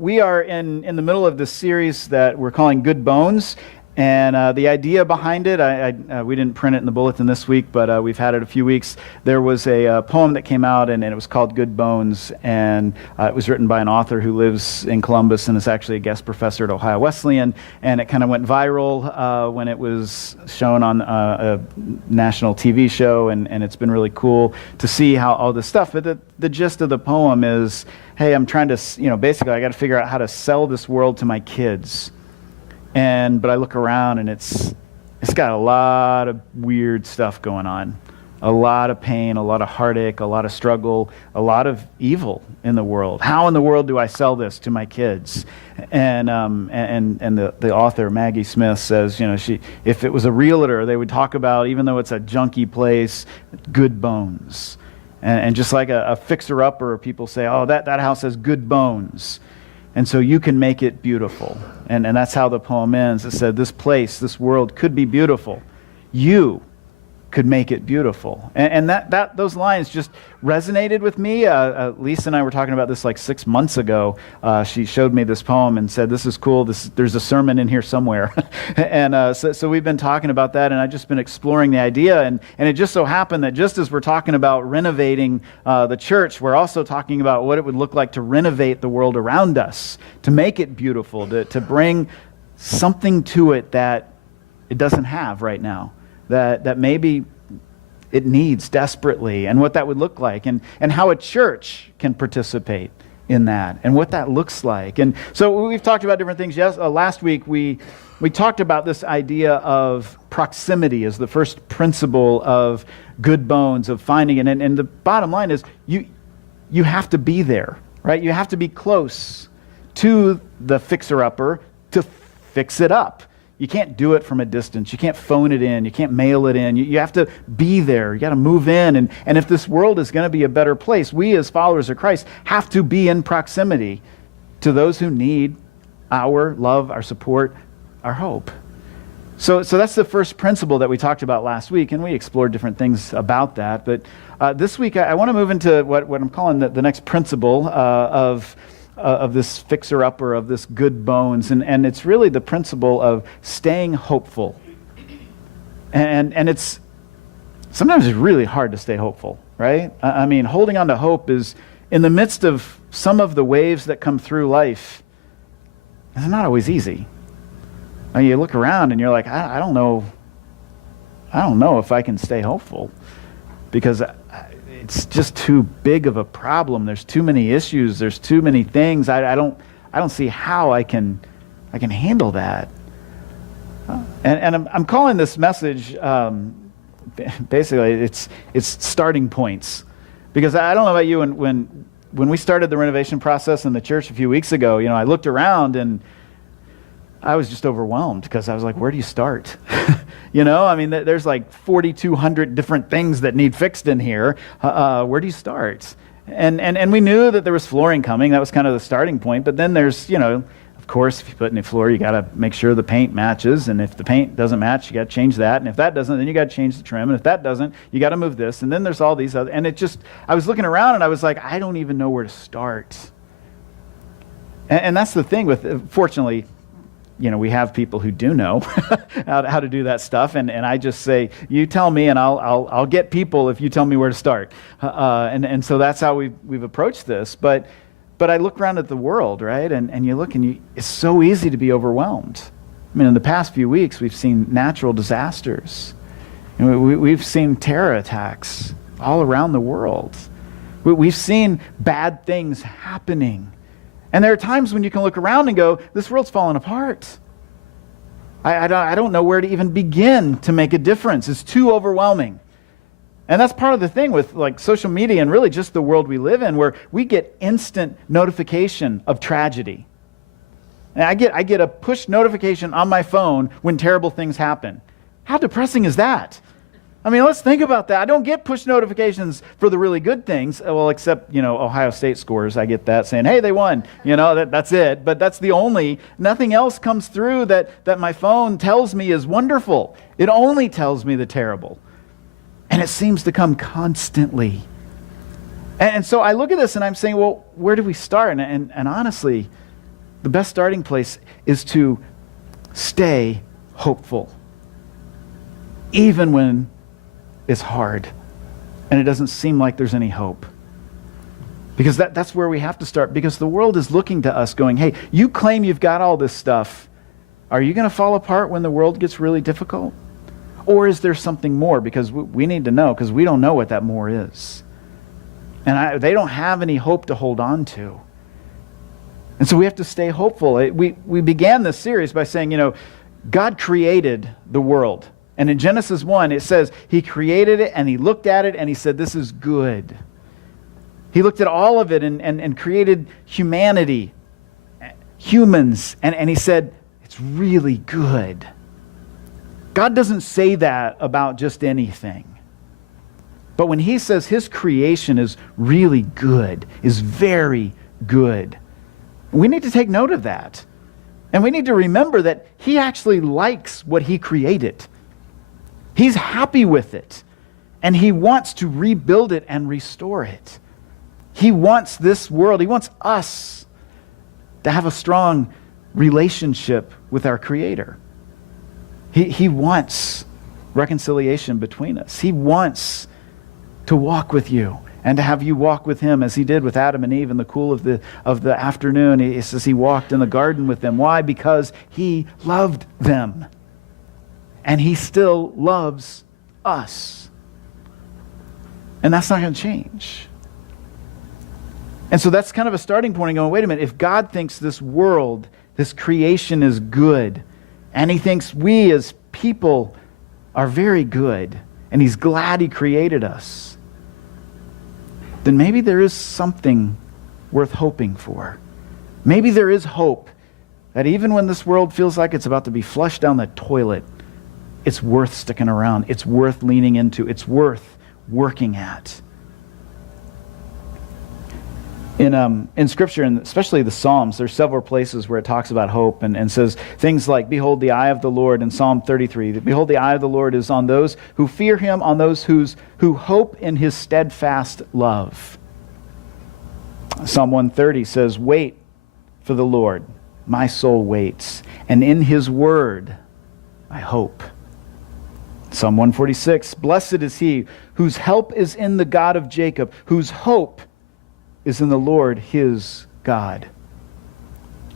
We are in the middle of this series that we're calling Good Bones, and the idea behind it, we didn't print it in the bulletin this week, but we've had it a few weeks. There was a poem that came out, and it was called Good Bones, and it was written by an author who lives in Columbus and is actually a guest professor at Ohio Wesleyan, and it kind of went viral when it was shown on a national TV show, and it's been really cool to see how all this stuff, but the gist of the poem is, hey, I'm trying to, basically I got to figure out how to sell this world to my kids. But I look around and it's got a lot of weird stuff going on. A lot of pain, a lot of heartache, a lot of struggle, a lot of evil in the world. How in the world do I sell this to my kids? And the author, Maggie Smith, says, if it was a realtor, they would talk about, even though it's a junky place, good bones. And just like a fixer-upper, people say, oh, that house has good bones. And so you can make it beautiful. And that's how the poem ends. It said, this place, this world could be beautiful. You could make it beautiful. And those lines just resonated with me. Lisa and I were talking about this like 6 months ago. She showed me this poem and said, this is cool. There's a sermon in here somewhere. And so we've been talking about that, and I've just been exploring the idea. And it just so happened that just as we're talking about renovating the church, we're also talking about what it would look like to renovate the world around us, to make it beautiful, to bring something to it that it doesn't have right now. That maybe it needs desperately, and what that would look like, and how a church can participate in that, and what that looks like. And so we've talked about different things. Last week we talked about this idea of proximity as the first principle of good bones, of finding it. And the bottom line is you have to be there, right? You have to be close to the fixer-upper to fix it up. You can't do it from a distance. You can't phone it in. You can't mail it in. You have to be there. You got to move in. And if this world is going to be a better place, we as followers of Christ have to be in proximity to those who need our love, our support, our hope. So that's the first principle that we talked about last week, and we explored different things about that. But this week I want to move into what I'm calling the next principle of this fixer-upper, of this good bones, and it's really the principle of staying hopeful. And it's sometimes it's really hard to stay hopeful, right? I mean, holding on to hope is, in the midst of some of the waves that come through life, it's not always easy. I mean, you look around and you're like, I don't know if I can stay hopeful, because it's just too big of a problem. There's too many issues. There's too many things. I don't see how I can handle that. And I'm calling this message basically it's starting points, because I don't know about you. When we started the renovation process in the church a few weeks ago, I looked around and I was just overwhelmed, because I was like, where do you start? I mean, there's like 4,200 different things that need fixed in here. Where do you start? And we knew that there was flooring coming. That was kind of the starting point. But then there's, of course, if you put in a floor, you got to make sure the paint matches. And if the paint doesn't match, you got to change that. And if that doesn't, then you got to change the trim. And if that doesn't, you got to move this. And then there's all these other, and I was looking around and I was like, I don't even know where to start. And that's the thing with, fortunately, we have people who do know how to do that stuff, and I just say, you tell me, and I'll get people if you tell me where to start. And so that's how we've approached this. But I look around at the world, right, and you look, and it's so easy to be overwhelmed. I mean, in the past few weeks, we've seen natural disasters. We've seen terror attacks all around the world. We've seen bad things happening. And there are times when you can look around and go, this world's falling apart. I don't know where to even begin to make a difference. It's too overwhelming. And that's part of the thing with like social media and really just the world we live in, where we get instant notification of tragedy. And I get a push notification on my phone when terrible things happen. How depressing is that? I mean, let's think about that. I don't get push notifications for the really good things. Well, except, Ohio State scores. I get that saying, hey, they won. That's it. But that's nothing else comes through that my phone tells me is wonderful. It only tells me the terrible. And it seems to come constantly. And so I look at this and I'm saying, well, where do we start? And honestly, the best starting place is to stay hopeful, even when it's hard and it doesn't seem like there's any hope. Because that's where we have to start, because the world is looking to us going, hey, you claim you've got all this stuff. Are you going to fall apart when the world gets really difficult? Or is there something more? Because we need to know, because we don't know what that more is. And they don't have any hope to hold on to. And so we have to stay hopeful. We began this series by saying, God created the world. And in Genesis 1, it says he created it and he looked at it and he said, this is good. He looked at all of it and created humanity, humans, and he said, it's really good. God doesn't say that about just anything. But when he says his creation is really good, is very good, we need to take note of that. And we need to remember that he actually likes what he created. He's happy with it. And he wants to rebuild it and restore it. He wants this world, he wants us to have a strong relationship with our Creator. He wants reconciliation between us. He wants to walk with you and to have you walk with him as he did with Adam and Eve in the cool of the afternoon. He says he walked in the garden with them. Why? Because he loved them. And he still loves us. And that's not going to change. And so that's kind of a starting point, going, wait a minute, if God thinks this world, this creation is good, and he thinks we as people are very good, and he's glad he created us, then maybe there is something worth hoping for. Maybe there is hope that even when this world feels like it's about to be flushed down the toilet, it's worth sticking around. It's worth leaning into. It's worth working at. In Scripture, and especially the Psalms, there's several places where it talks about hope and says things like, behold, the eye of the Lord, in Psalm 33, behold, the eye of the Lord is on those who fear him, on those who hope in his steadfast love. Psalm 130 says, wait for the Lord, my soul waits, and in his word I hope. Psalm 146, blessed is he whose help is in the God of Jacob, whose hope is in the Lord his God.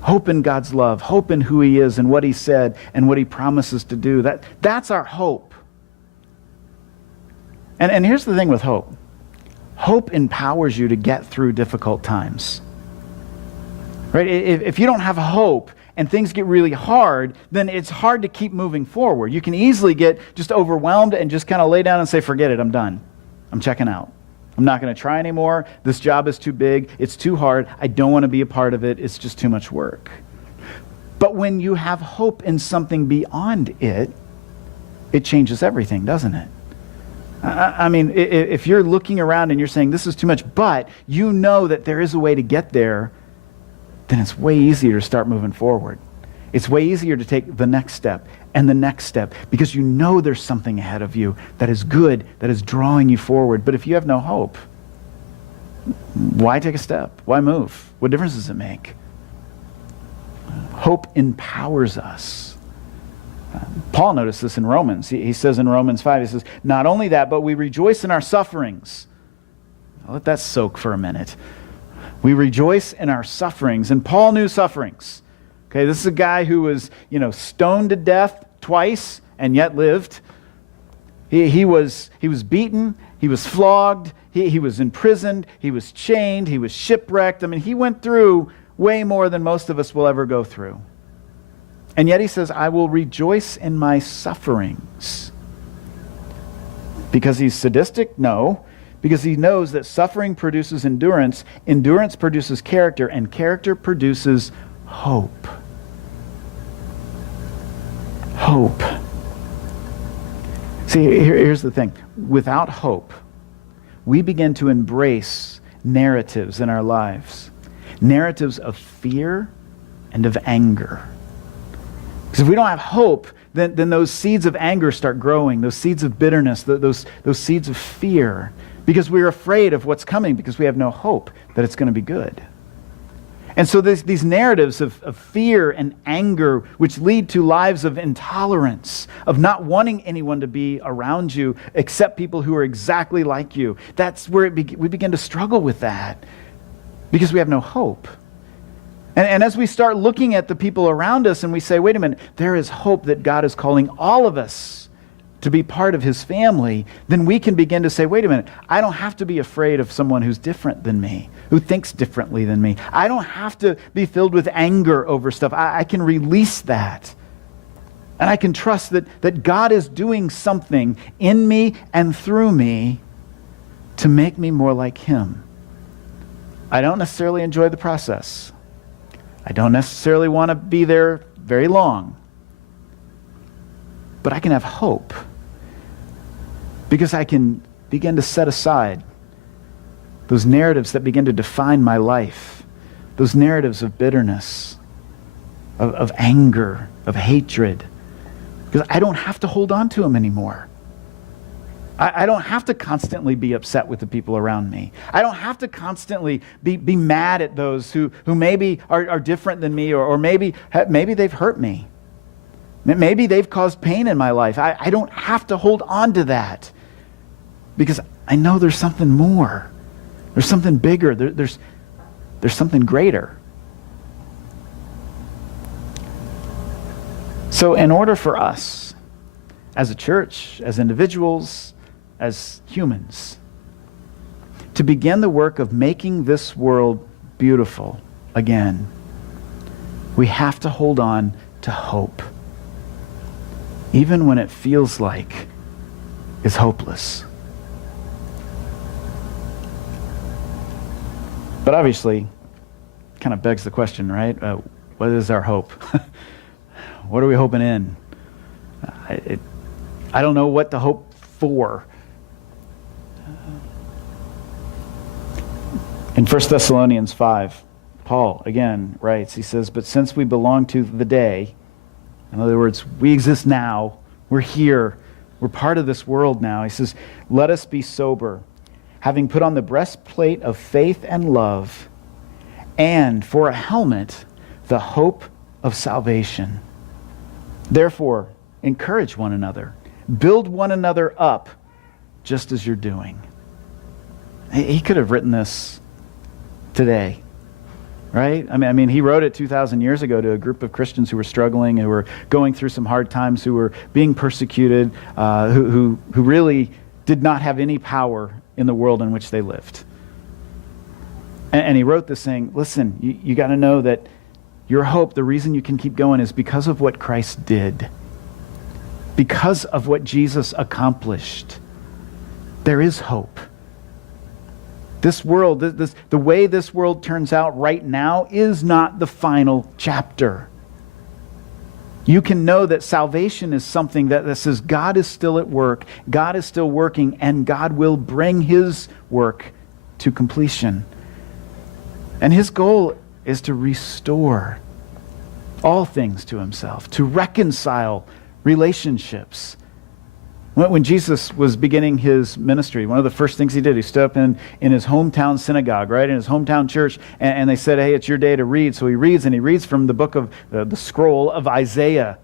Hope in God's love, hope in who he is and what he said and what he promises to do. That's our hope. And here's the thing with hope. Hope empowers you to get through difficult times. Right? If you don't have hope and things get really hard, then it's hard to keep moving forward. You can easily get just overwhelmed and just kind of lay down and say, forget it, I'm done. I'm checking out. I'm not going to try anymore. This job is too big. It's too hard. I don't want to be a part of it. It's just too much work. But when you have hope in something beyond it, it changes everything, doesn't it? I mean, if you're looking around and you're saying, this is too much, but you know that there is a way to get there, then it's way easier to start moving forward. It's way easier to take the next step and the next step because you know there's something ahead of you that is good, that is drawing you forward. But if you have no hope, why take a step? Why move? What difference does it make? Hope empowers us. Paul noticed this in Romans. He says in Romans 5, he says, not only that, but we rejoice in our sufferings. I'll let that soak for a minute. We rejoice in our sufferings. And Paul knew sufferings. Okay, this is a guy who was, stoned to death twice and yet lived. He was beaten. He was flogged. He was imprisoned. He was chained. He was shipwrecked. I mean, he went through way more than most of us will ever go through. And yet he says, I will rejoice in my sufferings. Because he's sadistic? No. Because he knows that suffering produces endurance. Endurance produces character. And character produces hope. Hope. See, here's the thing. Without hope, we begin to embrace narratives in our lives. Narratives of fear and of anger. Because if we don't have hope, then those seeds of anger start growing, those seeds of bitterness, those seeds of fear, because we're afraid of what's coming, because we have no hope that it's going to be good. And so these narratives of fear and anger, which lead to lives of intolerance, of not wanting anyone to be around you except people who are exactly like you, that's where we begin to struggle with that because we have no hope. And as we start looking at the people around us and we say, wait a minute, there is hope that God is calling all of us to be part of his family, then we can begin to say, wait a minute, I don't have to be afraid of someone who's different than me, who thinks differently than me. I don't have to be filled with anger over stuff. I can release that. And I can trust that God is doing something in me and through me to make me more like him. I don't necessarily enjoy the process. I don't necessarily want to be there very long. But I can have hope because I can begin to set aside those narratives that begin to define my life, those narratives of bitterness, of anger, of hatred, because I don't have to hold on to them anymore. I don't have to constantly be upset with the people around me. I don't have to constantly be mad at those who maybe are different than me, or maybe they've hurt me. Maybe they've caused pain in my life. I don't have to hold on to that because I know there's something more. There's something bigger. There's something greater. So in order for us as a church, as individuals, as humans, to begin the work of making this world beautiful again, we have to hold on to hope, even when it feels like it's hopeless. But obviously, kind of begs the question, right? What is our hope? What are we hoping in? I don't know what to hope for. In 1 Thessalonians 5, Paul again writes, he says, but since we belong to the day, in other words, we exist now, we're here, we're part of this world now. He says, let us be sober, having put on the breastplate of faith and love, and for a helmet, the hope of salvation. Therefore, encourage one another, build one another up, just as you're doing. He could have written this today, right? I mean, he wrote it 2,000 years ago to a group of Christians who were struggling, who were going through some hard times, who were being persecuted, who really did not have any power in the world in which they lived. And he wrote this saying, listen, you got to know that your hope, the reason you can keep going is because of what Christ did. Because of what Jesus accomplished. There is hope. This world, the way this world turns out right now is not the final chapter. You can know that salvation is something that says God is still at work, God is still working, and God will bring his work to completion. And his goal is to restore all things to himself, to reconcile relationships. When Jesus was beginning his ministry, one of the first things he did, he stood up in his hometown synagogue, right, in his hometown church, and they said, hey, it's your day to read. So he reads from the book of the scroll of Isaiah.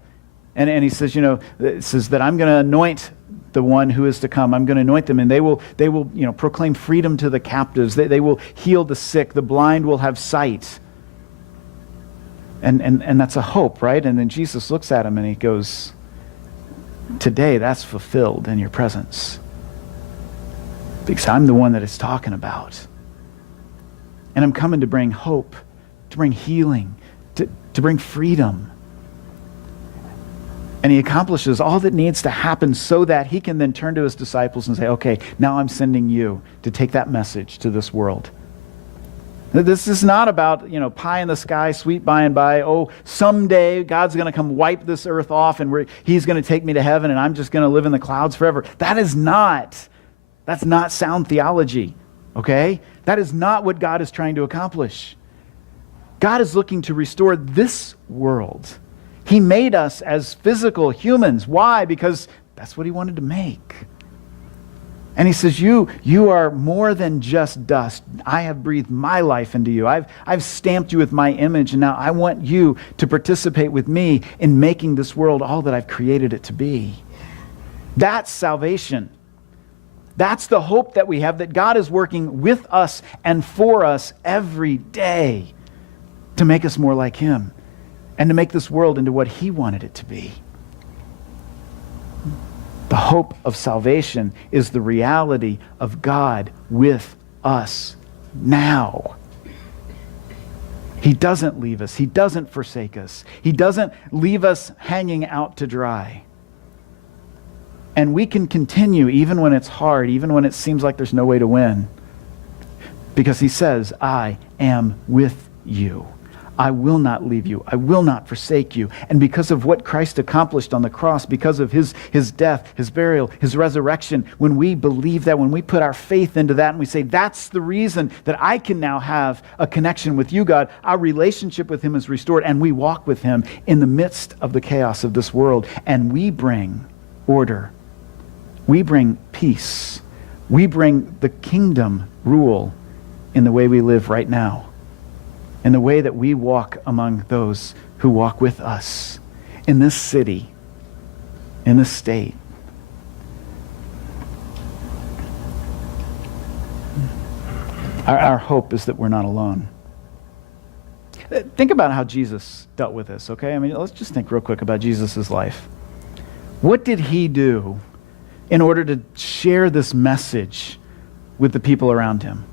And he says, it says that I'm going to anoint the one who is to come. I'm going to anoint them, and they will proclaim freedom to the captives. They will heal the sick. The blind will have sight. And that's a hope, right? And then Jesus looks at him and he goes, today that's fulfilled in your presence. Because I'm the one that it's talking about. And I'm coming to bring hope, to bring healing, to bring freedom. And he accomplishes all that needs to happen so that he can then turn to his disciples and say, okay, now I'm sending you to take that message to this world. This is not about, pie in the sky, sweet by and by. Oh, someday God's going to come wipe this earth off and he's going to take me to heaven and I'm just going to live in the clouds forever. That's not sound theology, okay? That is not what God is trying to accomplish. God is looking to restore this world. He made us as physical humans. Why? Because that's what he wanted to make. And he says, you are more than just dust. I have breathed my life into you. I've stamped you with my image, and now I want you to participate with me in making this world all that I've created it to be. That's salvation. That's the hope that we have, that God is working with us and for us every day to make us more like him and to make this world into what he wanted it to be. The hope of salvation is the reality of God with us now. He doesn't leave us. He doesn't forsake us. He doesn't leave us hanging out to dry. And we can continue even when it's hard, even when it seems like there's no way to win. Because he says, I am with you. I will not leave you. I will not forsake you. And because of what Christ accomplished on the cross, because of his death, his burial, his resurrection, when we believe that, when we put our faith into that and we say, that's the reason that I can now have a connection with you, God, our relationship with him is restored, and we walk with him in the midst of the chaos of this world, and we bring order. We bring peace. We bring the kingdom rule in the way we live right now, in the way that we walk among those who walk with us in this city, in this state. Our hope is that we're not alone. Think about how Jesus dealt with this, okay? I mean, let's just think real quick about Jesus' life. What did he do in order to share this message with the people around him?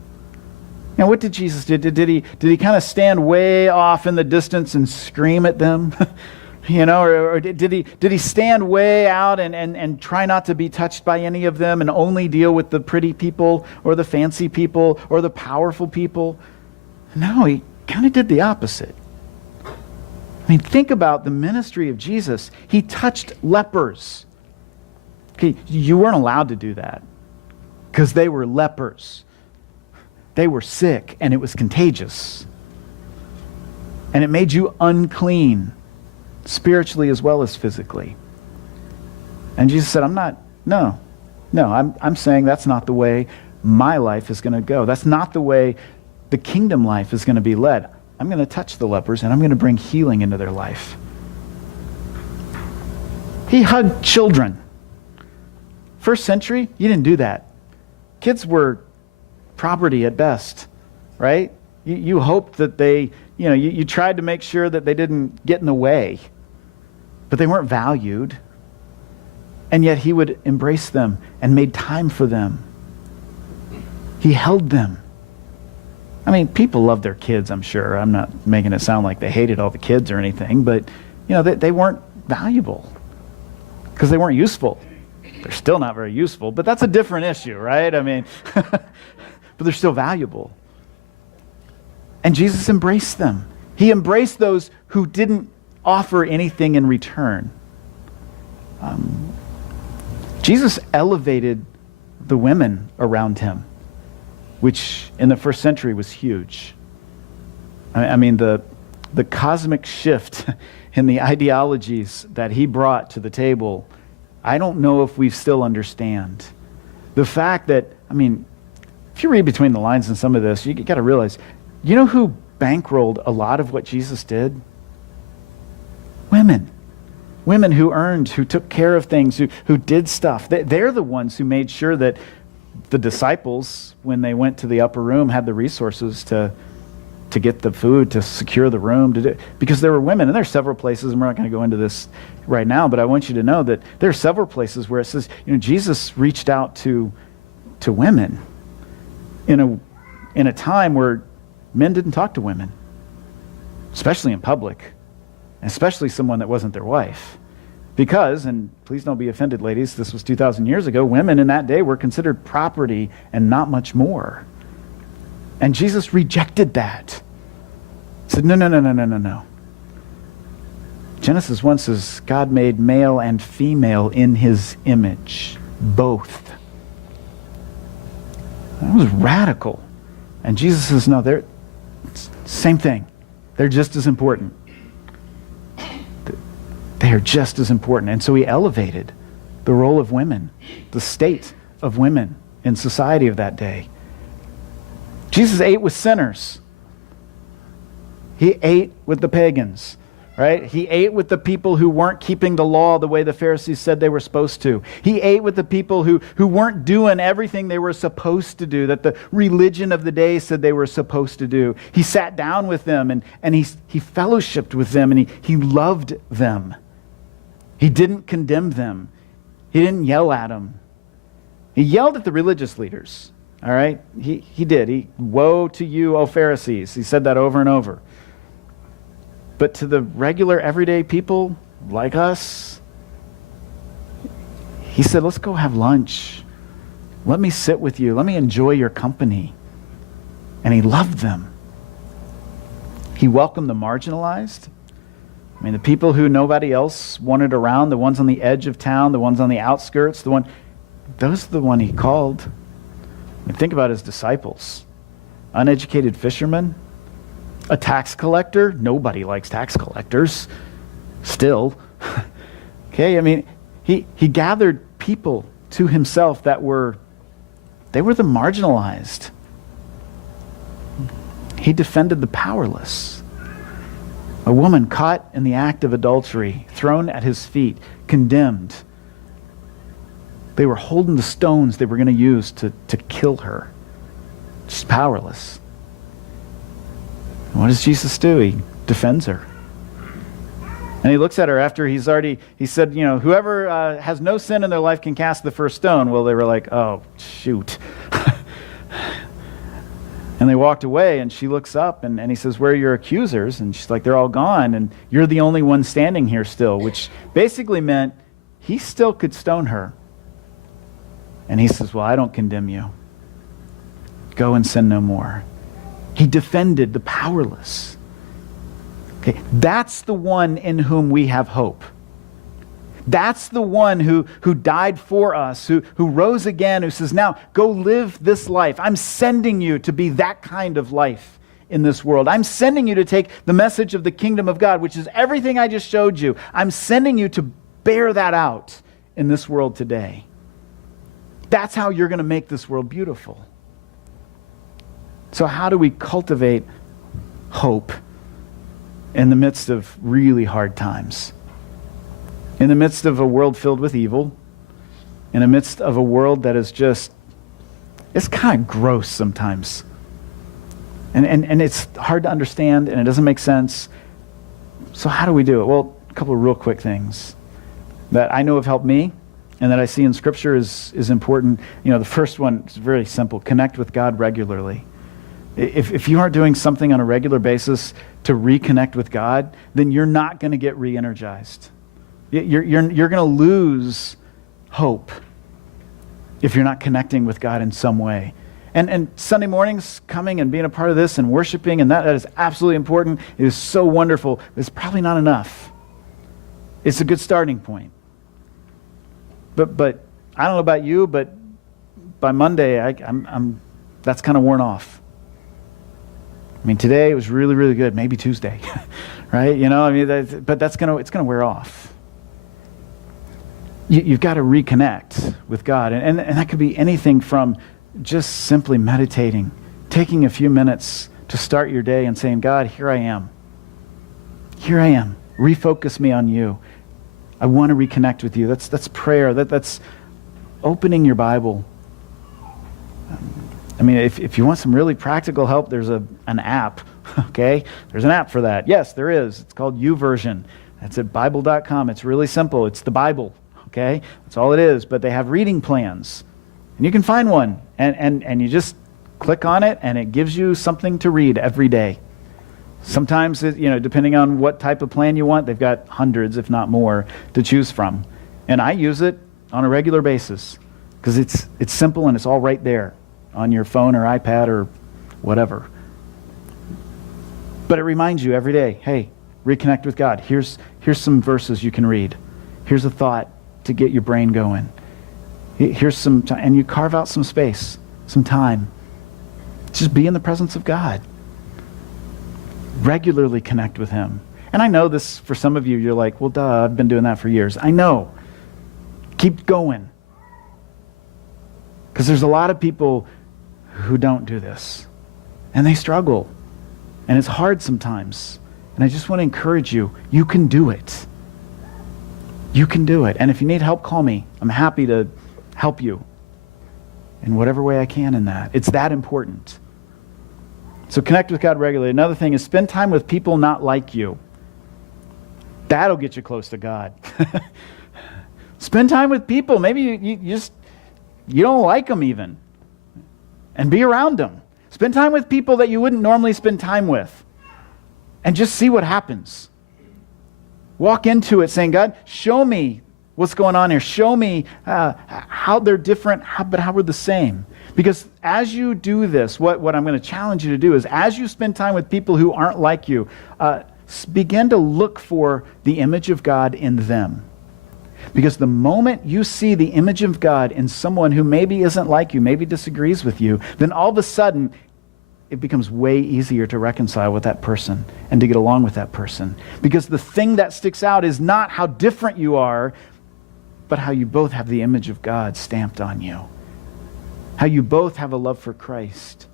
Now, what did Jesus do? Did he kind of stand way off in the distance and scream at them? Or did he stand way out and try not to be touched by any of them and only deal with the pretty people or the fancy people or the powerful people? No, he kind of did the opposite. I mean, think about the ministry of Jesus. He touched lepers. Okay, you weren't allowed to do that because they were lepers. They were sick, and it was contagious. And it made you unclean, spiritually as well as physically. And Jesus said, I'm saying that's not the way my life is going to go. That's not the way the kingdom life is going to be led. I'm going to touch the lepers, and I'm going to bring healing into their life. He hugged children. First century, you didn't do that. Kids were property at best, right? You hoped that they, you tried to make sure that they didn't get in the way, but they weren't valued. And yet he would embrace them and made time for them. He held them. I mean, people love their kids, I'm sure. I'm not making it sound like they hated all the kids or anything, but they weren't valuable because they weren't useful. They're still not very useful, but that's a different issue, right? I mean, but they're still valuable. And Jesus embraced them. He embraced those who didn't offer anything in return. Jesus elevated the women around him, which in the first century was huge. I mean, the cosmic shift in the ideologies that he brought to the table, I don't know if we still understand. The fact that, if you read between the lines in some of this, you got to realize, you know who bankrolled a lot of what Jesus did? Women. Women who earned, who took care of things, who did stuff. They're the ones who made sure that the disciples, when they went to the upper room, had the resources to get the food, to secure the room, because there were women. And there are several places, and we're not going to go into this right now, but I want you to know that there are several places where it says, Jesus reached out to women in a time where men didn't talk to women, especially in public, especially someone that wasn't their wife. Because, and please don't be offended, ladies, this was 2,000 years ago, women in that day were considered property and not much more. And Jesus rejected that. He said, no. Genesis 1 says, God made male and female in his image, both. That was radical. And Jesus says, no, they're same thing. They're just as important. They are just as important. And so he elevated the role of women, the state of women in society of that day. Jesus ate with sinners. He ate with the pagans, right? He ate with the people who weren't keeping the law the way the Pharisees said they were supposed to. He ate with the people who weren't doing everything they were supposed to do, that the religion of the day said they were supposed to do. He sat down with them and he fellowshiped with them, and he loved them. He didn't condemn them. He didn't yell at them. He yelled at the religious leaders, all right? He did. Woe to you, O Pharisees. He said that over and over. But to the regular, everyday people like us, he said, let's go have lunch. Let me sit with you. Let me enjoy your company. And he loved them. He welcomed the marginalized. I mean, the people who nobody else wanted around, the ones on the edge of town, the ones on the outskirts, those are the one he called. I mean, think about his disciples. Uneducated fishermen. A tax collector. Nobody likes tax collectors. Still. Okay, I mean, he gathered people to himself that were the marginalized. He defended the powerless. A woman caught in the act of adultery, thrown at his feet, condemned. They were holding the stones they were going to use to kill her. She's powerless. What does Jesus do? He defends her. And he looks at her after he said, whoever has no sin in their life can cast the first stone. Well, they were like, oh, shoot. And they walked away, and she looks up, and he says, where are your accusers? And she's like, they're all gone, and you're the only one standing here still, which basically meant he still could stone her. And he says, well, I don't condemn you. Go and sin no more. He defended the powerless. Okay, that's the one in whom we have hope. That's the one who died for us, who rose again, who says, now go live this life. I'm sending you to be that kind of life in this world. I'm sending you to take the message of the kingdom of God, which is everything I just showed you. I'm sending you to bear that out in this world today. That's how you're going to make this world beautiful. So how do we cultivate hope in the midst of really hard times? In the midst of a world filled with evil, in the midst of a world that is it's kind of gross sometimes. And it's hard to understand, and it doesn't make sense. So how do we do it? Well, a couple of real quick things that I know have helped me and that I see in Scripture is important. The first one is very simple. Connect with God regularly. If you aren't doing something on a regular basis to reconnect with God, then you're not going to get re-energized. You're going to lose hope if you're not connecting with God in some way. And Sunday mornings, coming and being a part of this and worshiping, and that is absolutely important. It is so wonderful. It's probably not enough. It's a good starting point. But I don't know about you, but by Monday, I'm that's kind of worn off. I mean, today it was really, really good. Maybe Tuesday, right? But it's gonna wear off. You've got to reconnect with God, and that could be anything from just simply meditating, taking a few minutes to start your day and saying, God, here I am. Here I am. Refocus me on you. I want to reconnect with you. That's prayer. That's opening your Bible. I mean, if you want some really practical help, there's an app, okay? There's an app for that. Yes, there is. It's called YouVersion. That's at Bible.com. It's really simple. It's the Bible, okay? That's all it is. But they have reading plans. And you can find one. And you just click on it, and it gives you something to read every day. Sometimes, depending on what type of plan you want, they've got hundreds, if not more, to choose from. And I use it on a regular basis because it's simple and it's all right there on your phone or iPad or whatever. But it reminds you every day, hey, reconnect with God. Here's some verses you can read. Here's a thought to get your brain going. Here's some time, and you carve out some space, some time. Just be in the presence of God. Regularly connect with Him. And I know this, for some of you, you're like, well, duh, I've been doing that for years. I know. Keep going. Because there's a lot of people who don't do this. And they struggle. And it's hard sometimes. And I just want to encourage you, you can do it. You can do it. And if you need help, call me. I'm happy to help you in whatever way I can in that. It's that important. So connect with God regularly. Another thing is spend time with people not like you. That'll get you close to God. Spend time with people. Maybe you don't like them even. And be around them. Spend time with people that you wouldn't normally spend time with. And just see what happens. Walk into it saying, God, show me what's going on here. Show me how they're different, but how we're the same. Because as you do this, what I'm going to challenge you to do is as you spend time with people who aren't like you, begin to look for the image of God in them. Because the moment you see the image of God in someone who maybe isn't like you, maybe disagrees with you, then all of a sudden it becomes way easier to reconcile with that person and to get along with that person. Because the thing that sticks out is not how different you are, but how you both have the image of God stamped on you. How you both have a love for Christ.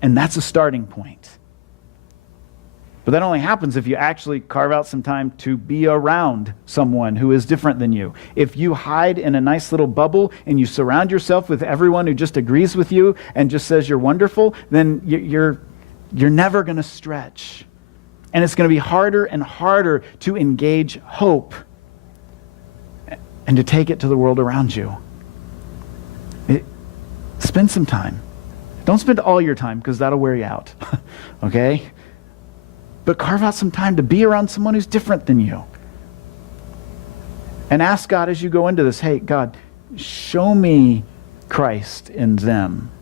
And that's a starting point. But that only happens if you actually carve out some time to be around someone who is different than you. If you hide in a nice little bubble and you surround yourself with everyone who just agrees with you and just says you're wonderful, then you're never going to stretch. And it's going to be harder and harder to engage hope and to take it to the world around you. Spend some time. Don't spend all your time because that'll wear you out. Okay? But carve out some time to be around someone who's different than you. And ask God as you go into this, hey, God, show me Christ in them.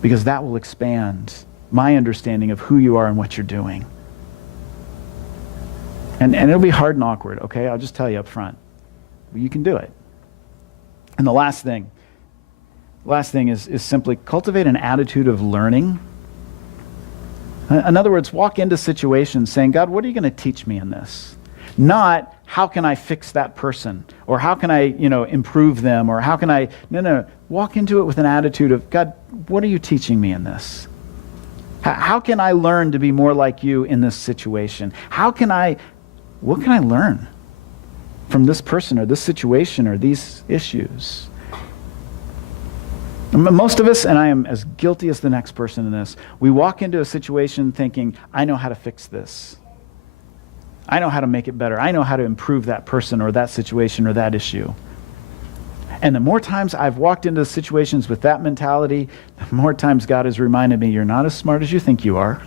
Because that will expand my understanding of who you are and what you're doing. And it'll be hard and awkward, okay? I'll just tell you up front. But you can do it. And the last thing is simply cultivate an attitude of learning. In other words, walk into situations saying, God, what are you going to teach me in this? Not, how can I fix that person? Or how can I, improve them? Or how can I... No. Walk into it with an attitude of, God, what are you teaching me in this? How can I learn to be more like you in this situation? What can I learn from this person or this situation or these issues? Most of us, and I am as guilty as the next person in this, we walk into a situation thinking, I know how to fix this. I know how to make it better. I know how to improve that person or that situation or that issue. And the more times I've walked into situations with that mentality, the more times God has reminded me, you're not as smart as you think you are.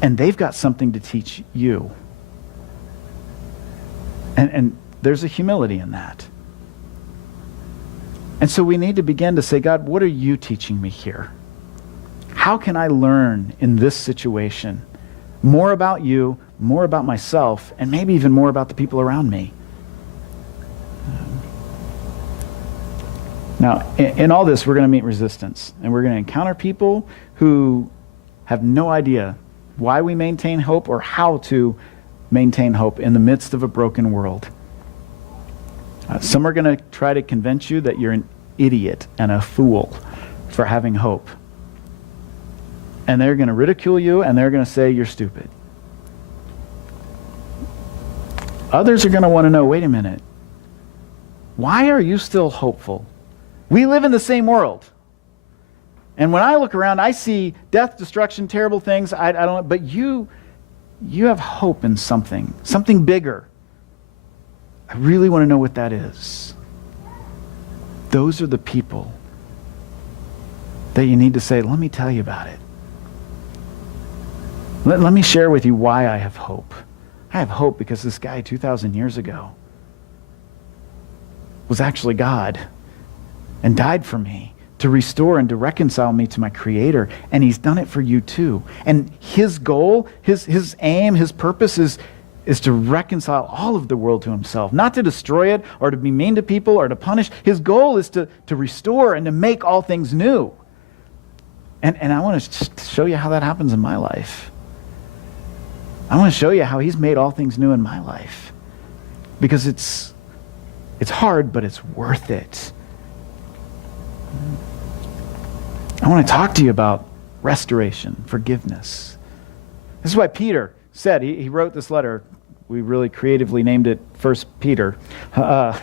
And they've got something to teach you. And there's a humility in that. And so we need to begin to say, God, what are you teaching me here? How can I learn in this situation more about you, more about myself, and maybe even more about the people around me? Now, in all this, we're going to meet resistance, and we're going to encounter people who have no idea why we maintain hope or how to maintain hope in the midst of a broken world. Some are going to try to convince you that you're an idiot and a fool for having hope. And they're going to ridicule you, and they're going to say you're stupid. Others are going to want to know, wait a minute, why are you still hopeful? We live in the same world. And when I look around, I see death, destruction, terrible things. I don't. But you have hope in something bigger. I really want to know what that is. Those are the people that you need to say, let me tell you about it. Let me share with you why I have hope. I have hope because this guy 2,000 years ago was actually God and died for me to restore and to reconcile me to my Creator. And he's done it for you too. And his goal, his aim, his purpose is to reconcile all of the world to himself, not to destroy it or to be mean to people or to punish. His goal is to restore and to make all things new. And I want to show you how that happens in my life. I want to show you how he's made all things new in my life. Because it's hard, but it's worth it. I want to talk to you about restoration, forgiveness. This is why Peter said, he wrote this letter. We really creatively named it 1 Peter. 1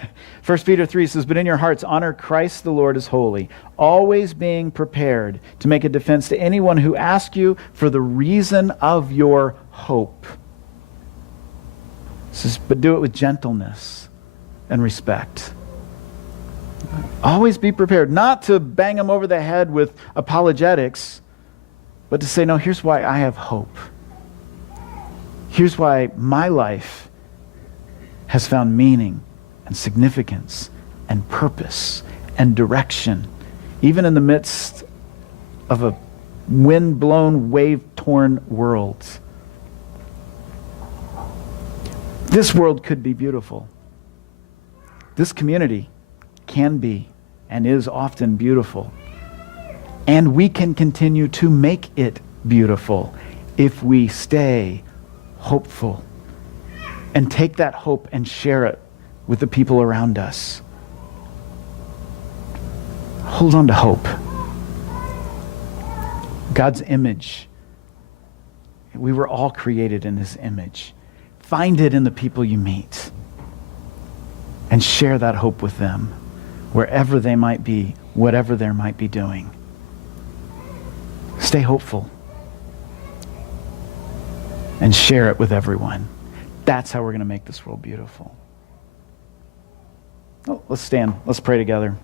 Peter 3 says, "But in your hearts honor Christ the Lord as holy, always being prepared to make a defense to anyone who asks you for the reason of your hope." It says, but do it with gentleness and respect. Always be prepared, not to bang them over the head with apologetics, but to say, no, here's why I have hope. Here's why my life has found meaning and significance and purpose and direction, even in the midst of a wind-blown, wave-torn world. This world could be beautiful. This community can be and is often beautiful. And we can continue to make it beautiful if we stay hopeful and take that hope and share it with the people around us. Hold on to hope. God's image. We were all created in His image. Find it in the people you meet and share that hope with them, wherever they might be, whatever they might be doing. Stay hopeful and share it with everyone. That's how we're going to make this world beautiful. Oh, let's stand. Let's pray together.